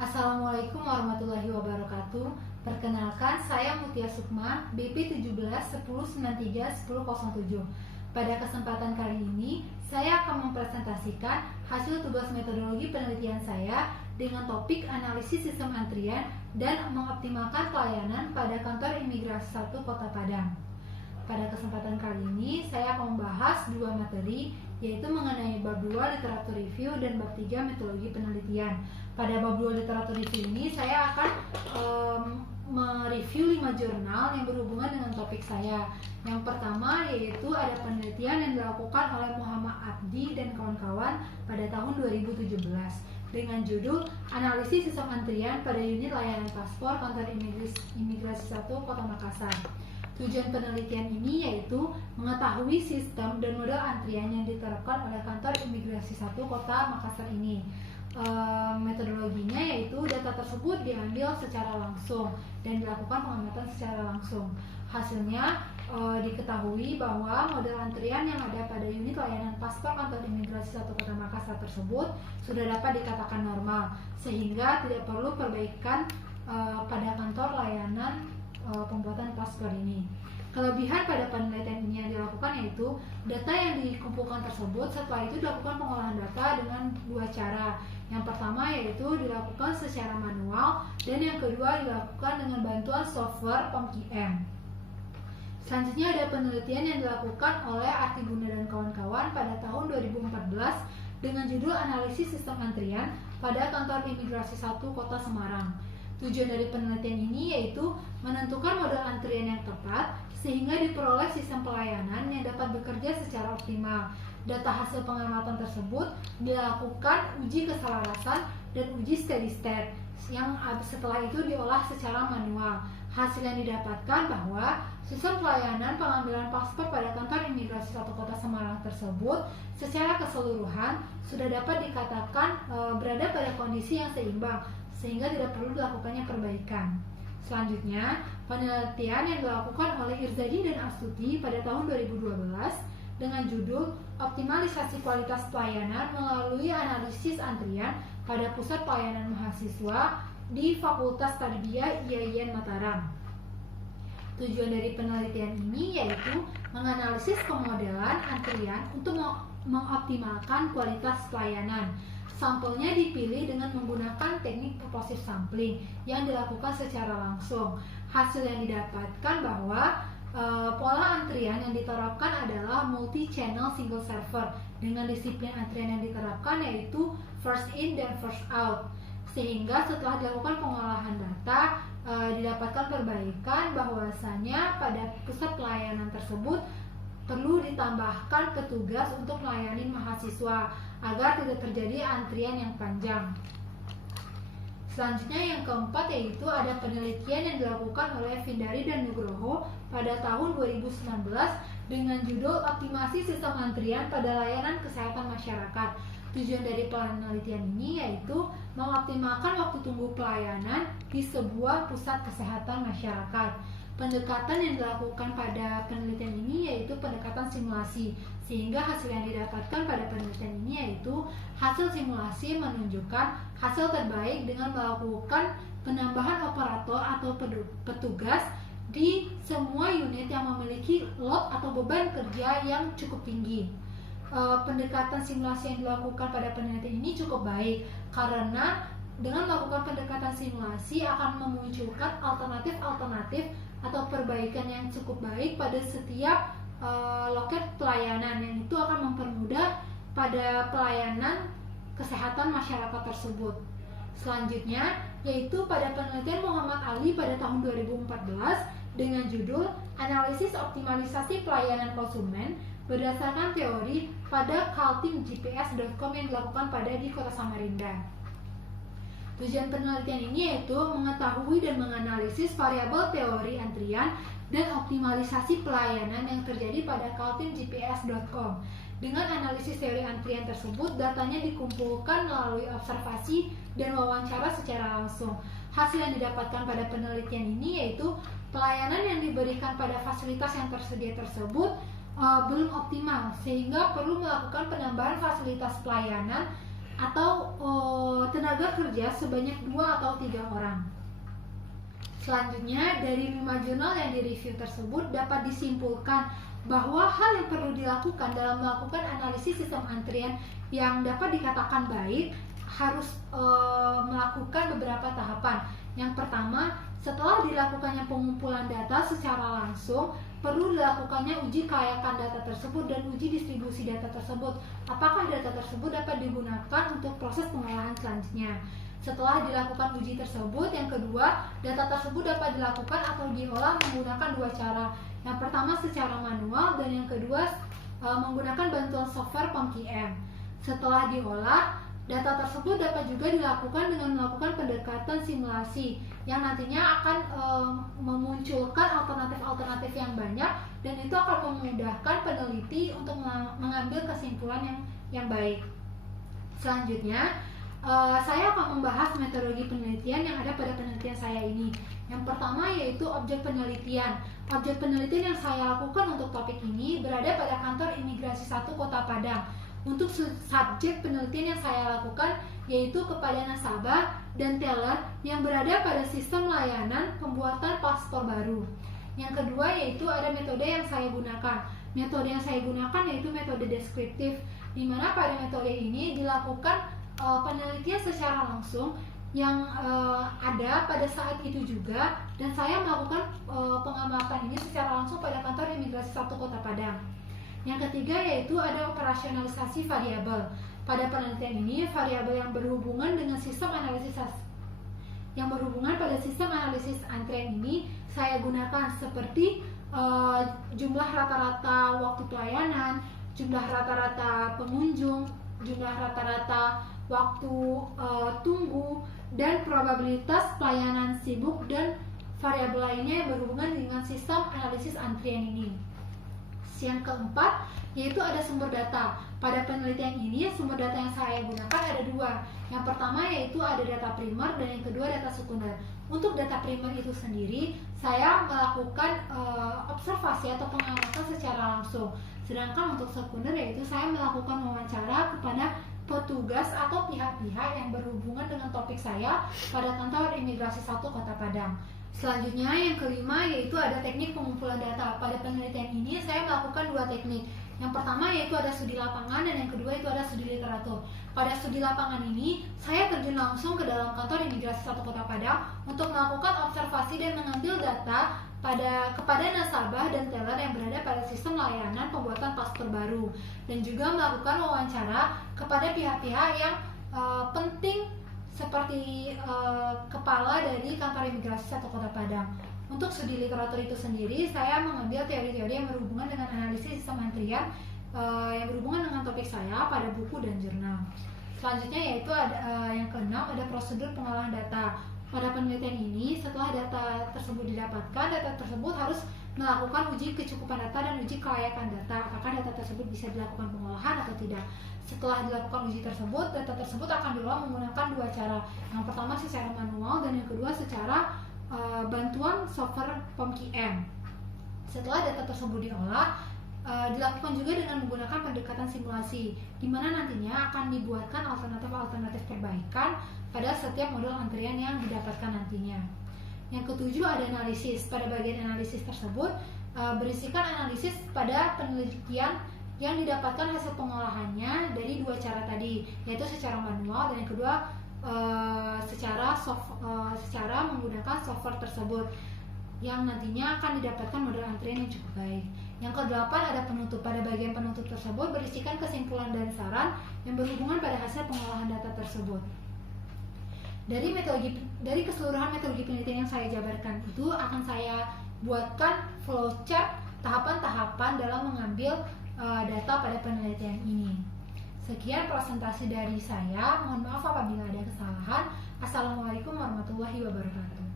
Assalamualaikum warahmatullahi wabarakatuh. Perkenalkan, saya Mutia Sukma, BP 17 1093 1007. Pada kesempatan kali ini, saya akan mempresentasikan hasil tugas metodologi penelitian saya dengan topik analisis sistem antrian dan mengoptimalkan pelayanan pada kantor imigrasi 1 Kota Padang. Pada kesempatan kali ini, saya akan membahas dua materi, yaitu mengenai bab 2 literatur review dan bab 3 metodologi penelitian. Pada bab 2 literatur review ini, saya akan mereview 5 jurnal yang berhubungan dengan topik saya. Yang pertama yaitu ada penelitian yang dilakukan oleh Muhammad Abdi dan kawan-kawan pada tahun 2017 dengan judul Analisis Sistem Antrian pada Unit Layanan Paspor Kantor Imigrasi 1 Kota Makassar. Tujuan penelitian ini yaitu mengetahui sistem dan model antrian yang diterapkan oleh kantor imigrasi 1 Kota Makassar ini. Metodologinya yaitu data tersebut diambil secara langsung dan dilakukan pengamatan secara langsung. Hasilnya diketahui bahwa model antrian yang ada pada unit layanan paspor kantor imigrasi 1 Kota Makassar tersebut sudah dapat dikatakan normal, sehingga tidak perlu perbaikan pada kantor layanan pembuatan paspor ini. Kelebihan pada penelitian ini yang dilakukan yaitu data yang dikumpulkan tersebut setelah itu dilakukan pengolahan data dengan dua cara. Yang pertama yaitu dilakukan secara manual dan yang kedua dilakukan dengan bantuan software POM-QM. Selanjutnya ada penelitian yang dilakukan oleh Artiguna dan kawan-kawan pada tahun 2014 dengan judul Analisis Sistem Antrian pada Kantor Imigrasi 1 Kota Semarang. Tujuan dari penelitian ini yaitu menentukan model antrian yang tepat sehingga diperoleh sistem pelayanan yang dapat bekerja secara optimal. Data hasil pengamatan tersebut dilakukan uji keselarasan dan uji steady state yang setelah itu diolah secara manual. Hasil yang didapatkan bahwa sistem pelayanan pengambilan paspor pada kantor imigrasi 1 Kota Semarang tersebut secara keseluruhan sudah dapat dikatakan berada pada kondisi yang seimbang sehingga tidak perlu dilakukannya perbaikan. Selanjutnya, penelitian yang dilakukan oleh Irzadi dan Astuti pada tahun 2012 dengan judul Optimalisasi Kualitas Pelayanan melalui Analisis Antrian pada Pusat Pelayanan Mahasiswa di Fakultas Tarbiyah IAIN Mataram. Tujuan dari penelitian ini yaitu menganalisis pemodelan antrian untuk mengoptimalkan kualitas pelayanan. Sampelnya dipilih dengan menggunakan teknik purposive sampling yang dilakukan secara langsung. Hasil yang didapatkan bahwa pola antrian yang diterapkan adalah multi-channel single server dengan disiplin antrian yang diterapkan yaitu first in dan first out. Sehingga setelah dilakukan pengolahan data didapatkan perbaikan bahwasanya pada pusat pelayanan tersebut perlu ditambahkan petugas untuk melayani mahasiswa agar tidak terjadi antrian yang panjang. Selanjutnya yang keempat yaitu ada penelitian yang dilakukan oleh Vindari dan Nugroho pada tahun 2019 dengan judul Optimasi Sistem Antrian pada Layanan Kesehatan Masyarakat. Tujuan dari penelitian ini yaitu mengoptimalkan waktu tunggu pelayanan di sebuah pusat kesehatan masyarakat. Pendekatan yang dilakukan pada penelitian ini yaitu pendekatan simulasi, sehingga hasil yang didapatkan pada penelitian ini yaitu hasil simulasi menunjukkan hasil terbaik dengan melakukan penambahan operator atau petugas di semua unit yang memiliki load atau beban kerja yang cukup tinggi. Pendekatan simulasi yang dilakukan pada penelitian ini cukup baik karena dengan melakukan pendekatan simulasi akan memunculkan alternatif atau perbaikan yang cukup baik pada setiap loket pelayanan yang itu akan mempermudah pada pelayanan kesehatan masyarakat tersebut. Selanjutnya yaitu pada penelitian Muhammad Ali pada tahun 2014 dengan judul Analisis Optimalisasi Pelayanan Konsumen berdasarkan teori pada kaltimgps.com yang dilakukan di Kota Samarinda. Tujuan penelitian ini yaitu mengetahui dan menganalisis variabel teori antrian dan optimalisasi pelayanan yang terjadi pada kaltimgps.com. Dengan analisis teori antrian tersebut, datanya dikumpulkan melalui observasi dan wawancara secara langsung. Hasil yang didapatkan pada penelitian ini yaitu pelayanan yang diberikan pada fasilitas yang tersedia tersebut belum optimal, sehingga perlu melakukan penambahan fasilitas pelayanan atau tenaga kerja sebanyak 2 atau 3 orang. Selanjutnya, dari 5 jurnal yang direview tersebut dapat disimpulkan bahwa hal yang perlu dilakukan dalam melakukan analisis sistem antrian yang dapat dikatakan baik harus melakukan beberapa tahapan. Yang pertama, setelah dilakukannya pengumpulan data secara langsung, perlu dilakukannya uji kelayakan data tersebut dan uji distribusi data tersebut. Apakah data tersebut dapat digunakan untuk proses pengolahan selanjutnya? Setelah dilakukan uji tersebut, yang kedua, data tersebut dapat dilakukan atau diolah menggunakan 2 cara. Yang pertama secara manual dan yang kedua menggunakan bantuan software POMQM. Setelah diolah, data tersebut dapat juga dilakukan dengan melakukan pendekatan simulasi yang nantinya akan memunculkan alternatif-alternatif yang banyak, dan itu akan memudahkan peneliti untuk mengambil kesimpulan yang baik. Selanjutnya, saya akan membahas metodologi penelitian yang ada pada penelitian saya ini. Yang pertama yaitu objek penelitian. Objek penelitian yang saya lakukan untuk topik ini berada pada kantor imigrasi 1 Kota Padang. Untuk subjek penelitian yang saya lakukan yaitu kepada nasabah dan teller yang berada pada sistem layanan pembuatan paspor baru. Yang kedua yaitu ada metode yang saya gunakan. Metode yang saya gunakan yaitu metode deskriptif, di mana pada metode ini dilakukan penelitian secara langsung yang ada pada saat itu juga, dan saya melakukan pengamatan ini secara langsung pada kantor imigrasi 1 Kota Padang. Yang ketiga yaitu ada operasionalisasi variabel. Pada penelitian ini, variabel yang berhubungan dengan sistem analisis pada sistem analisis antrian ini saya gunakan seperti jumlah rata-rata waktu pelayanan, jumlah rata-rata pengunjung, jumlah rata-rata waktu tunggu, dan probabilitas pelayanan sibuk dan variabel lainnya yang berhubungan dengan sistem analisis antrian ini. Yang keempat yaitu ada sumber data. Pada penelitian ini sumber data yang saya gunakan ada 2. Yang pertama yaitu ada data primer dan yang kedua data sekunder. Untuk data primer itu sendiri saya melakukan observasi atau pengamatan secara langsung. Sedangkan untuk sekunder yaitu saya melakukan wawancara kepada petugas atau pihak-pihak yang berhubungan dengan topik saya pada kantor imigrasi 1 Kota Padang. Selanjutnya yang kelima yaitu ada teknik pengumpulan data. Pada penelitian ini saya melakukan 2 teknik. Yang pertama yaitu ada studi lapangan dan yang kedua itu ada studi literatur. Pada studi lapangan ini saya terjun langsung ke dalam kantor imigrasi 1 Kota Padang untuk melakukan observasi dan mengambil data kepada nasabah dan teller yang berada pada sistem layanan pembuatan paspor baru, dan juga melakukan wawancara kepada pihak-pihak yang penting seperti kepala dari kantor imigrasi 1 Kota Padang. Untuk studi literatur itu sendiri saya mengambil teori-teori yang berhubungan dengan analisis sistem antrian yang berhubungan dengan topik saya pada buku dan jurnal. Selanjutnya yaitu ada yang keenam ada prosedur pengolahan data. Pada penelitian ini, setelah data tersebut didapatkan, data tersebut harus melakukan uji kecukupan data dan uji kelayakan data. Apakah data tersebut bisa dilakukan pengolahan atau tidak? Setelah dilakukan uji tersebut, data tersebut akan diolah menggunakan 2 cara. Yang pertama secara manual dan yang kedua secara bantuan software POMQM. Setelah data tersebut diolah, dilakukan juga dengan menggunakan pendekatan simulasi, di mana nantinya akan dibuatkan alternatif-alternatif perbaikan pada setiap model antrian yang didapatkan nantinya. Yang ketujuh ada analisis. Pada bagian analisis tersebut berisikan analisis pada penelitian yang didapatkan hasil pengolahannya dari 2 cara tadi, yaitu secara manual dan yang kedua secara menggunakan software tersebut, yang nantinya akan didapatkan model antrian yang cukup baik. Yang kedelapan ada penutup. Pada bagian penutup tersebut berisikan kesimpulan dan saran yang berhubungan pada hasil pengolahan data tersebut. Dari keseluruhan metodologi penelitian yang saya jabarkan itu akan saya buatkan flowchart tahapan-tahapan dalam mengambil data pada penelitian ini. Sekian presentasi dari saya. Mohon maaf apabila ada kesalahan. Assalamualaikum warahmatullahi wabarakatuh.